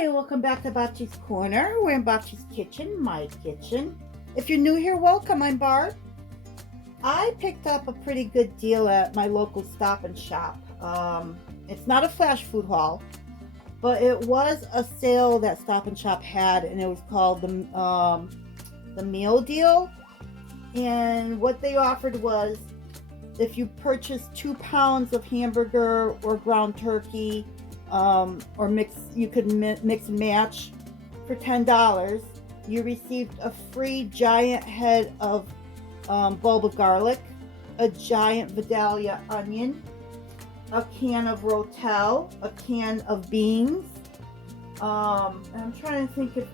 Hi, welcome back to Bocce's Corner. We're in Bocce's kitchen, my kitchen. If you're new here, welcome. I'm Barb. I picked up a pretty good deal at my local Stop and Shop. It's not a flash food haul, but it was a sale that Stop and Shop had, and it was called the meal deal. And what they offered was, if you purchase 2 pounds of hamburger or ground turkey, or you could mix and match for $10. You received a free giant head of bulb of garlic, a giant Vidalia onion, a can of Rotel, a can of beans, I'm trying to think of,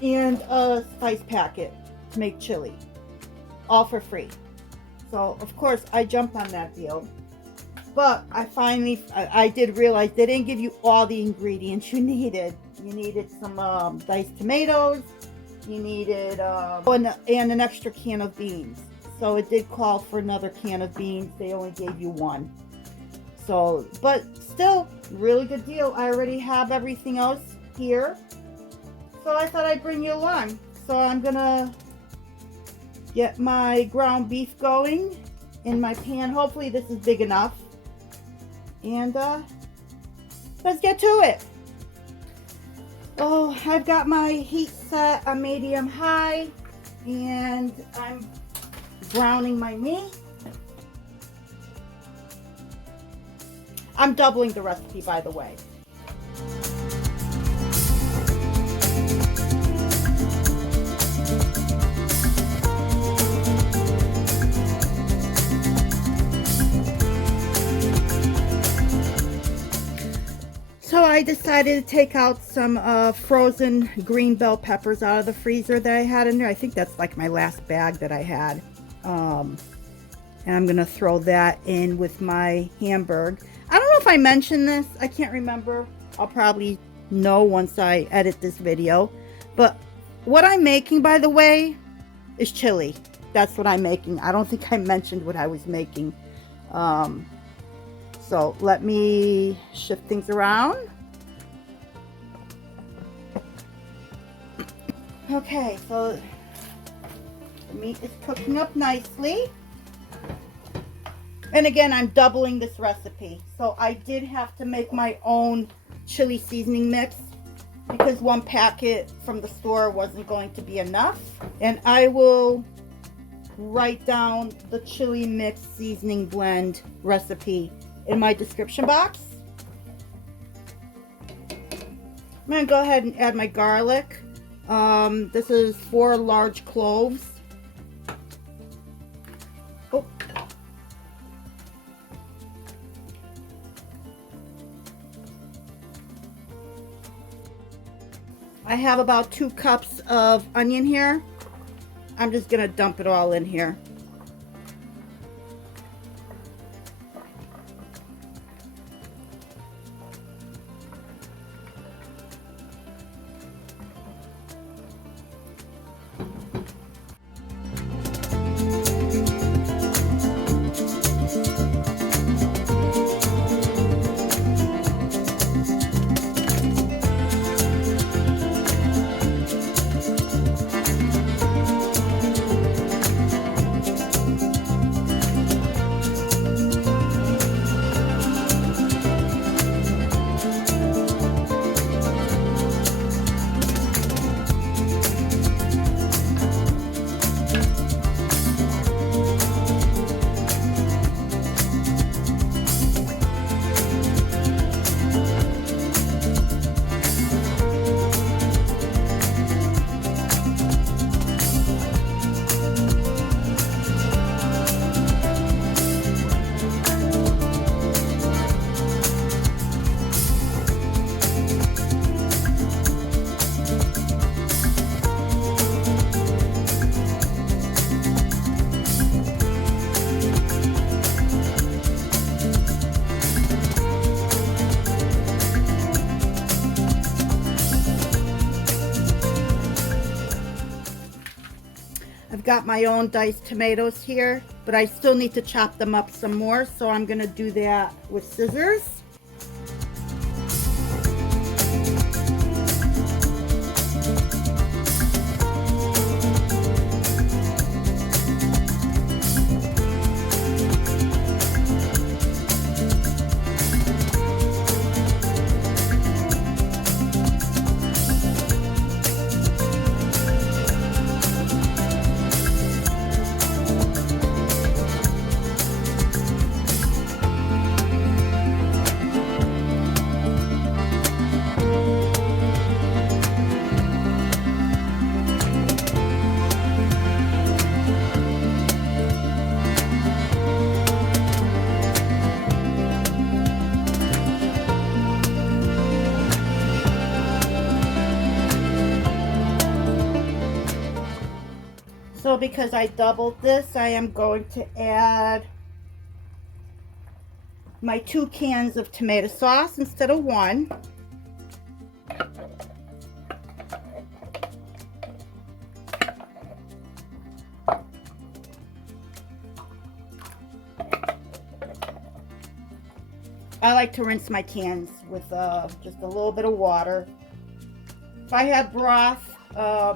and a spice packet to make chili, all for free. So of course I jumped on that deal. But I did realize they didn't give you all the ingredients you needed. You needed some diced tomatoes. You needed and an extra can of beans. So it did call for another can of beans. They only gave you one. So, but still, really good deal. I already have everything else here. So I thought I'd bring you along. So I'm gonna get my ground beef going in my pan. Hopefully this is big enough. And let's get to it. Oh, I've got my heat set on medium high, and I'm browning my meat. I'm doubling the recipe, by the way. So I decided to take out some frozen green bell peppers out of the freezer that I had in there. I think that's like my last bag that I had. And I'm going to throw that in with my hamburger. I don't know if I mentioned this. I can't remember. I'll probably know once I edit this video. But what I'm making, by the way, is chili. That's what I'm making. I don't think I mentioned what I was making. So let me shift things around. Okay, so the meat is cooking up nicely. And again, I'm doubling this recipe. So I did have to make my own chili seasoning mix because one packet from the store wasn't going to be enough. And I will write down the chili mix seasoning blend recipe in my description box. I'm going to go ahead and add my garlic. This is 4 large cloves. Oh. I have about 2 cups of onion here. I'm just going to dump it all in here. I've got my own diced tomatoes here, but I still need to chop them up some more, so I'm going to do that with scissors. So because I doubled this, I am going to add my 2 cans of tomato sauce instead of 1. I like to rinse my cans with just a little bit of water. If I had broth,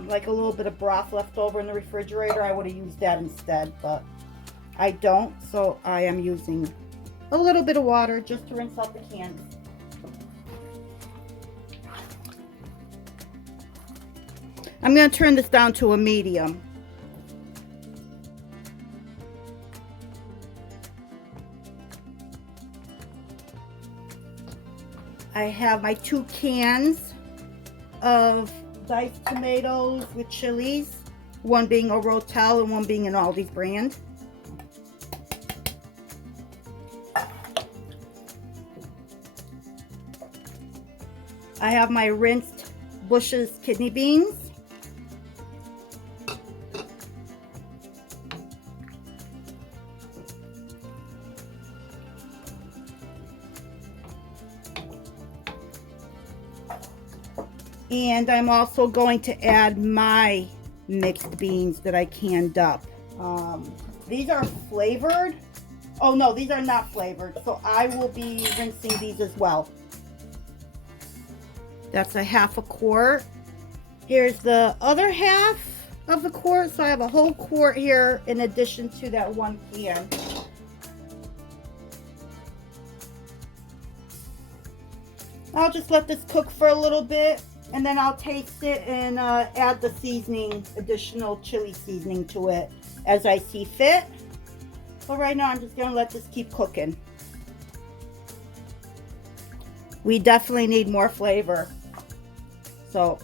like a little bit of broth left over in the refrigerator, I would have used that instead, but I don't, so I am using a little bit of water just to rinse out the cans. I'm going to turn this down to a medium. I have my 2 cans of diced tomatoes with chilies, one being a Rotel and one being an Aldi's brand. I have my rinsed Bush's kidney beans. And I'm also going to add my mixed beans that I canned up. These are flavored. Oh no, these are not flavored. So I will be rinsing these as well. That's a 1/2 quart. Here's the other half of the quart. So I have a whole quart here in addition to that 1 can. I'll just let this cook for a little bit. And then I'll taste it and add the seasoning, additional chili seasoning to it as I see fit. But right now I'm just going to let this keep cooking. We definitely need more flavor. So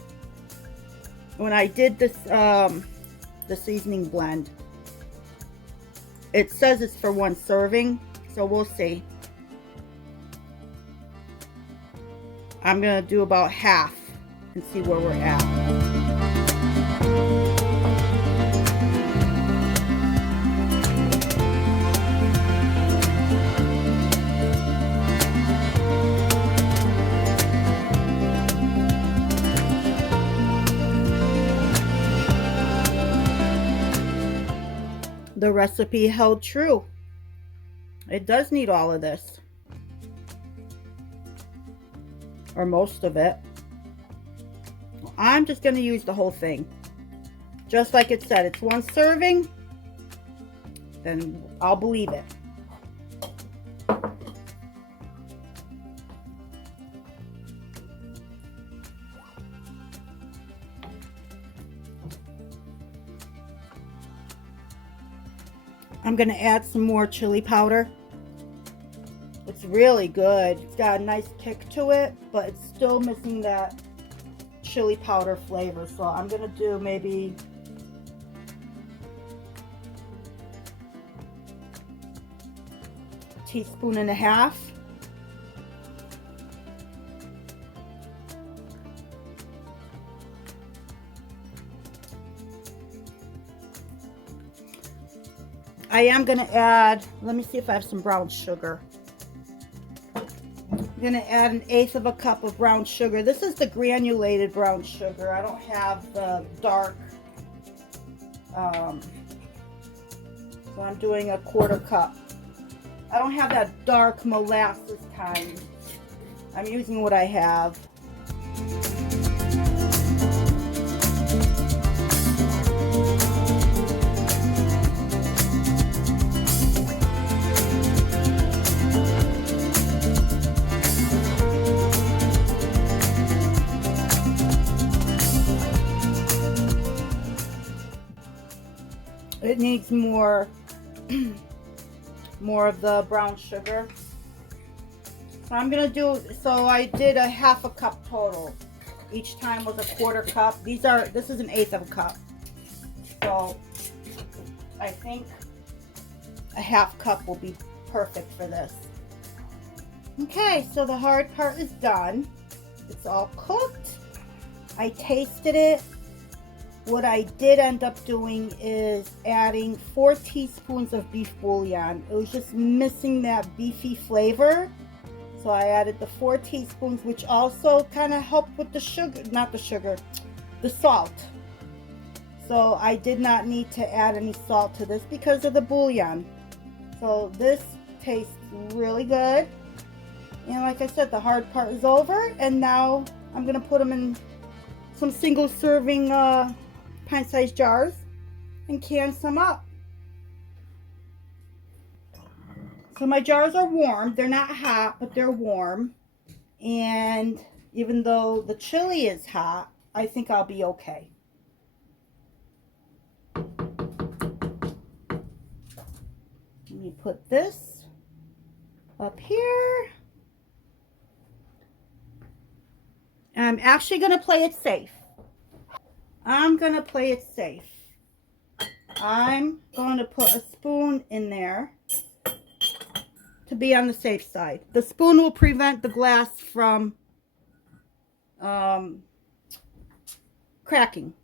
when I did this, the seasoning blend, it says it's for 1 serving. So we'll see. I'm going to do about half and see where we're at. The recipe held true. It does need all of this, or most of it. I'm just going to use the whole thing. Just like it said, it's 1 serving, then I'll believe it. I'm going to add some more chili powder. It's really good. It's got a nice kick to it, but it's still missing that chili powder flavor. So I'm going to do maybe a teaspoon and a half. I am going to add, let me see if I have some brown sugar. I'm going to add 1/8 of a cup of brown sugar. This is the granulated brown sugar. I don't have the dark. So I'm doing a 1/4 cup. I don't have that dark molasses kind. I'm using what I have. It needs more of the brown sugar. So I'm gonna do, so I did a 1/2 cup total. Each time was a 1/4 cup. This is 1/8 of a cup. So I think a 1/2 cup will be perfect for this. Okay, so the hard part is done. It's all cooked. I tasted it. what I did end up doing is adding 4 teaspoons of beef bouillon. It was just missing that beefy flavor. So I added the 4 teaspoons, which also kind of helped with the sugar, not the sugar, the salt. So I did not need to add any salt to this because of the bouillon. So this tastes really good. And like I said, the hard part is over. And now I'm going to put them in some single serving pint-sized jars and can some up. So my jars are warm. They're not hot, but they're warm. And even though the chili is hot, I think I'll be okay. Let me put this up here. I'm actually going to play it safe. I'm going to play it safe. I'm going to put a spoon in there to be on the safe side. The spoon will prevent the glass from cracking.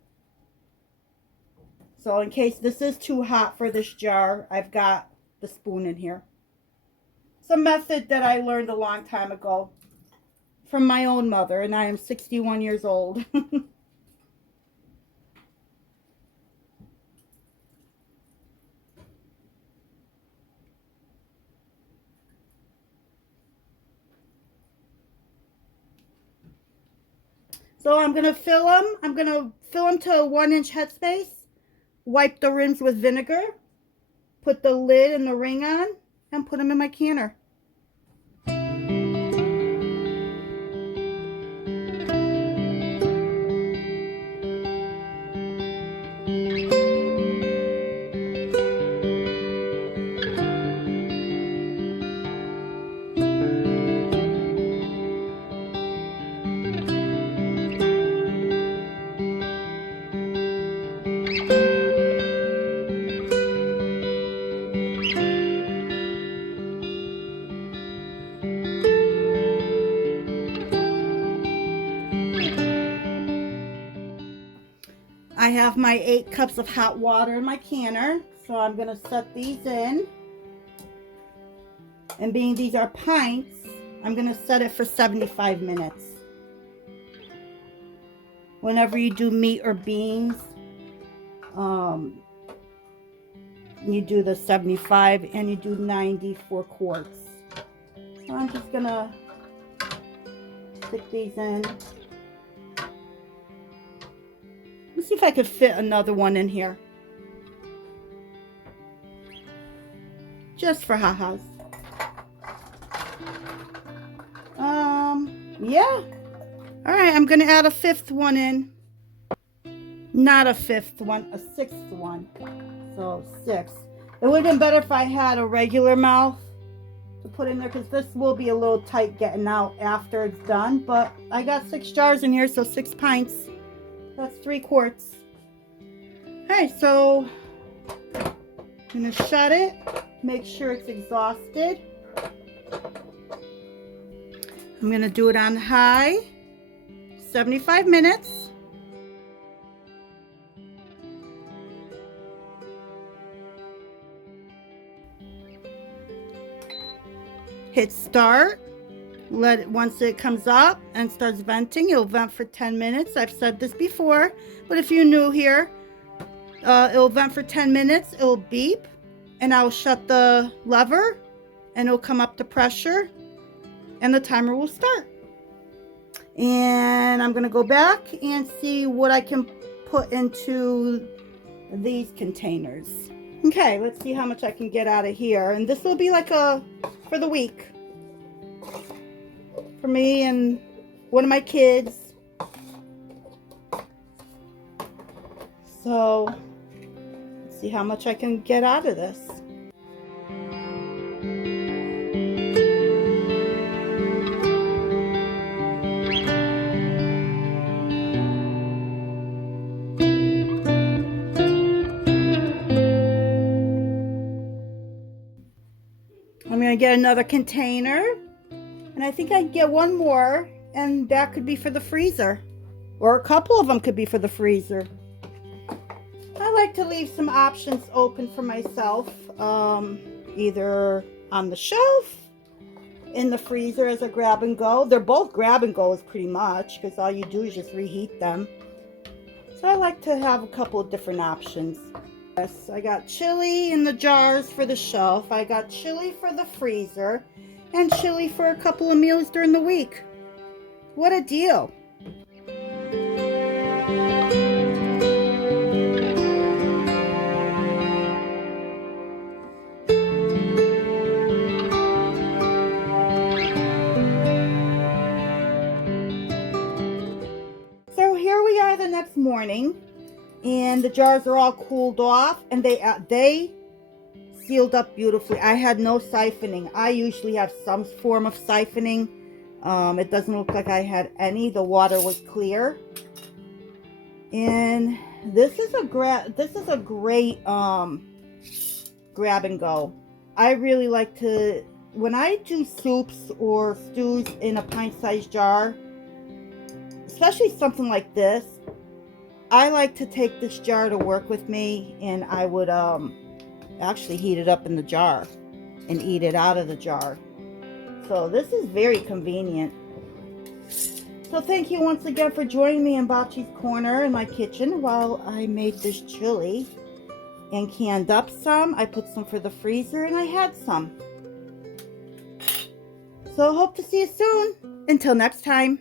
So in case this is too hot for this jar, I've got the spoon in here. It's a method that I learned a long time ago from my own mother, and I am 61 years old. So I'm going to fill them. I'm going to fill them to a 1-inch headspace. Wipe the rims with vinegar. Put the lid and the ring on. And put them in my canner. I have my 8 cups of hot water in my canner, so I'm going to set these in. And being these are pints, I'm going to set it for 75 minutes. Whenever you do meat or beans, you do the 75 and you do 90 for quarts. So I'm just going to stick these in. Let's see if I could fit another one in here. Just for ha-has. Yeah. Alright, I'm going to add a 5th one in. Not a 5th one, a 6th one. So 6. It would have been better if I had a regular mouth to put in there, because this will be a little tight getting out after it's done. But I got 6 jars in here, so 6 pints. That's 3 quarts. Alright, so I'm going to shut it. Make sure it's exhausted. I'm going to do it on high. 75 minutes. Hit start. Let it, once it comes up and starts venting, it'll vent for 10 minutes. I've said this before, but if you're new here, it'll vent for 10 minutes. It'll beep, and I'll shut the lever, and it'll come up to pressure, and the timer will start. And I'm going to go back and see what I can put into these containers. Okay, let's see how much I can get out of here. And this will be like a, for the week. For me and one of my kids. So, let's see how much I can get out of this. I'm going to get another container, and I think I can get one more, and that could be for the freezer, or a couple of them could be for the freezer. like to leave some options open for myself, either on the shelf, in the freezer as a grab and go. They're both grab and goes pretty much, because all you do is just reheat them. So I like to have a couple of different options. Yes, I got chili in the jars for the shelf. I got chili for the freezer, and chili for a couple of meals during the week. What a deal! So here we are the next morning, and the jars are all cooled off, and they sealed up beautifully. I had no siphoning. I usually have some form of siphoning. It doesn't look like I had any. The water was clear, and this is a great grab and go. I really like to, when I do soups or stews in a pint-sized jar, especially something like this, I like to take this jar to work with me, and I would actually heat it up in the jar and eat it out of the jar. So this is very convenient. So thank you once again for joining me in Bocce's Corner in my kitchen while I made this chili and canned up some. I put some for the freezer, and I had some. So hope to see you soon. Until next time.